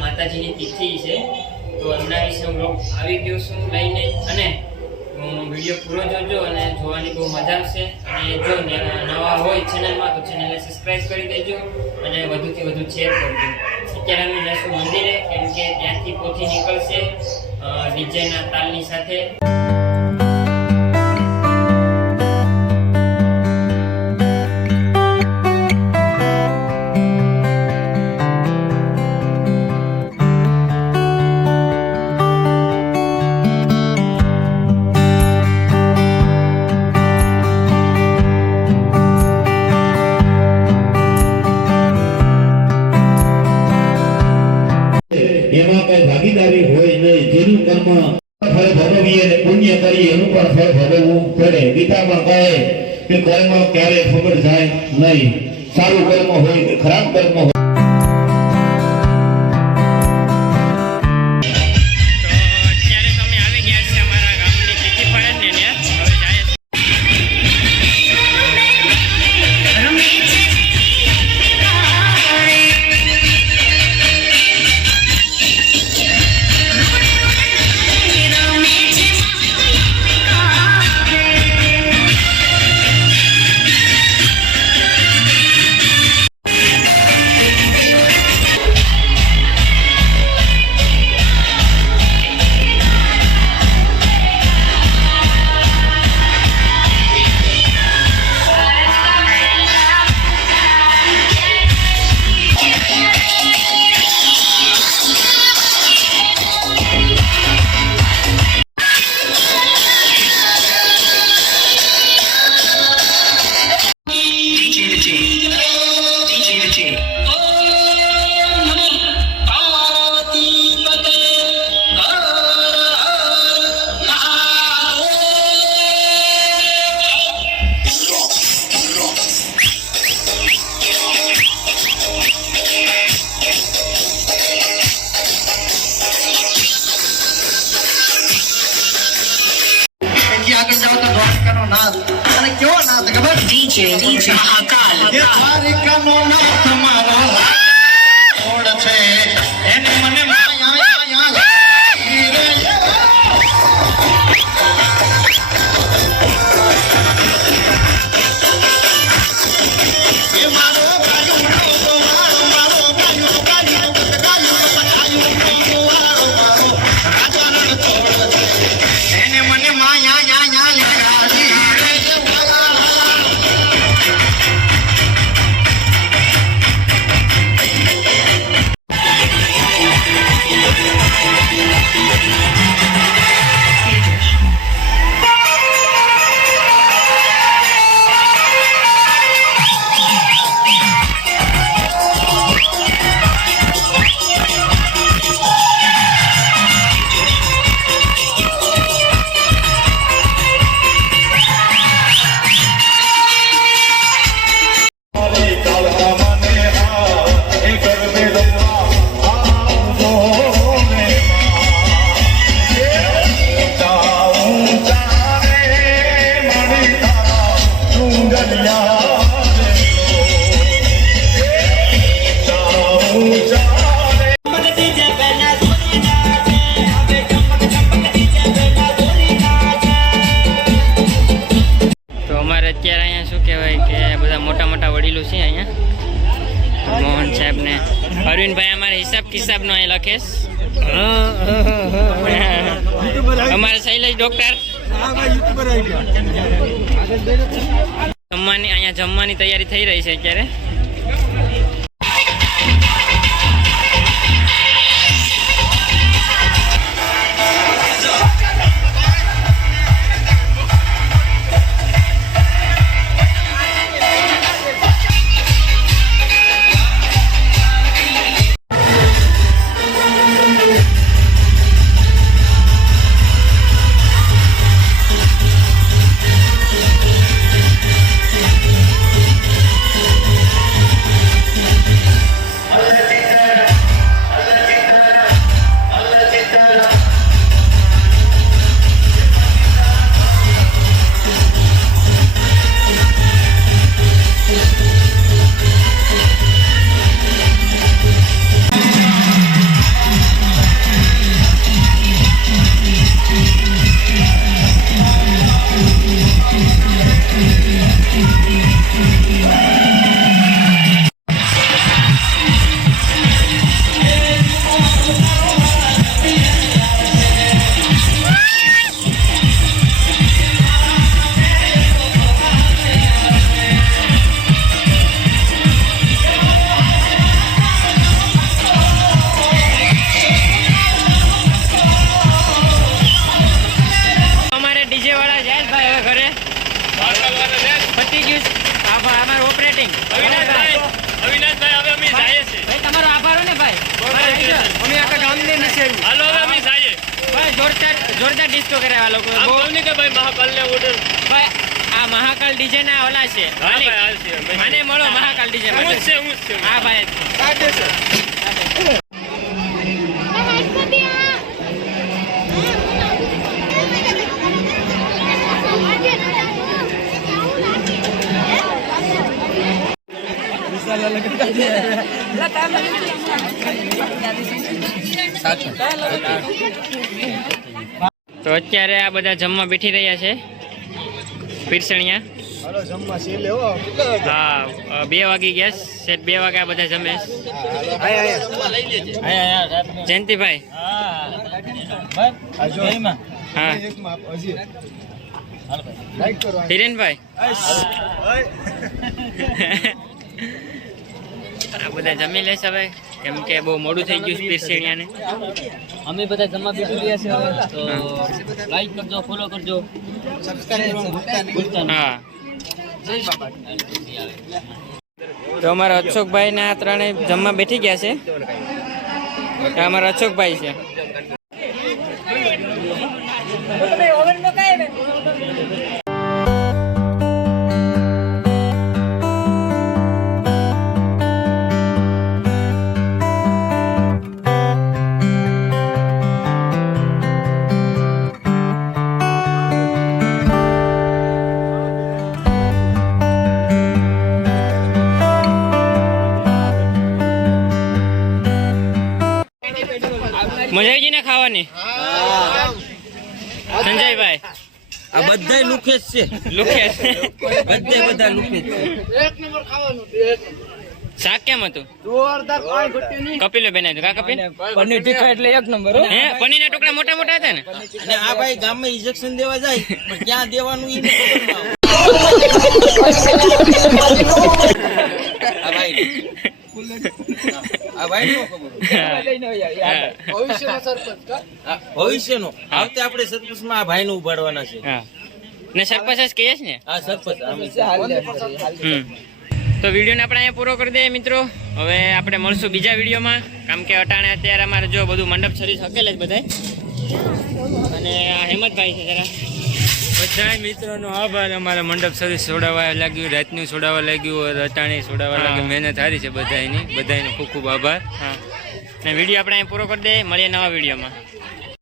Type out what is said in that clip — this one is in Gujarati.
માતાજીની તિથિ છે. તો એમના હું બ્લોગ આવી ગયો છું લઈને. અને વીડિયો પૂરો જોજો અને જોવાની બહુ મજા આવશે. અને જો નવા હોય ચેનલમાં તો ચેનલને સબસ્ક્રાઈબ કરી દેજો અને વધુથી વધુ શેર કરજો. અત્યારે અમે જશું મંદિરે કેમ કે ત્યાંથી પોથી નીકળશે ડીજેના તાલની સાથે. કરીએ એનું પણ ફળ ભોગવવું પડે ગીતામાં કહે કે કર્મ ક્યારે ખબર જાય નહીં. સારું કર્મ હોય કે ખરાબ કર્મ હોય ખબર મોહન સાહેબ ને અરવિંદભાઈ અમારે હિસાબ કિસાબનો અહીં લખેશ અમારે શૈલેષ ડોક્ટર જમવાની, અહીંયા જમવાની તૈયારી થઈ રહી છે અત્યારે. જોરદાર જોરદાર ડિસ્કો કરે આ લોકો. બહુ કે ભાઈ મહાકાલ ને ઓર્ડર ભાઈ આ મહાકાલ ડીજે ના ઓલા છે. હા. ભાઈ મને મળો મહાકાલ ડીજે હું જ માટે. છે હું જ છે. હા ભાઈ. તો અત્યારે આ બધા જમવા બેઠી રહ્યા છે. પીરસણિયા. હા. બે વાગી ગયા છે. બે વાગે આ બધા જમે. જયંતિભાઈ. હા. ધીરેનભાઈ. આ બધા જમી લેશે હવે કેમ કે બહુ મોડું થઈ ગયું પીરસણિયાને અમે બધા જમા બેઠી રહ્યા છે હવે તો લાઈક કરજો ફોલો કરજો હા. તો અમારા અશોકભાઈ ને આ ત્રણે જમવા બેઠી ગયા છે. અમારા અશોકભાઈ છે. મજા આવી ગઈ ને ખાવાની સંજયભાઈ? આ બધા લુખેશ છે. લુખેશ બધે બધા લુખે જ છે શાક કેમ હતું? કપિલે બનાવ્યું કા કપિલ? પનીર ટીકા એટલે એક નંબર હે. પનીરના ટુકડા મોટા મોટા હતા ને? અને આ ભાઈ ગામમાં ઇન્જેક્શન દેવા જાય પણ ક્યાં દેવાનું ઈ ખબર નો ભવિષ્યનો. આવતે આપણે સરપંચમાં આ ભાઈને ઉભાડવાના છે. ને સરપંચ જ કહીએ ને? સરપંચ તો વિડીયોને આપણે અહીંયા પૂરો કરી દઈએ મિત્રો. હવે આપણે મળશું બીજા વિડીયોમાં. કેમ કે અટાણે અત્યારે અમારે જો બધું મંડપ શરીર હકેલ જ બધાય. અને આ હેમંતભાઈ છે જરા. બધા મિત્રોનો આભાર. અમારા મંડપ સર્વિસ છોડાવવા લાગ્યું રાતનું છોડાવવા લાગ્યું રટાણી છોડાવવા લાગ્યું. મહેનત સારી છે બધાની બધાનો ખૂબ ખૂબ આભાર. હા. ને વીડિયો આપણે અહીંયા પૂરો કરી દઈએ. મળીએ નવા વિડીયોમાં.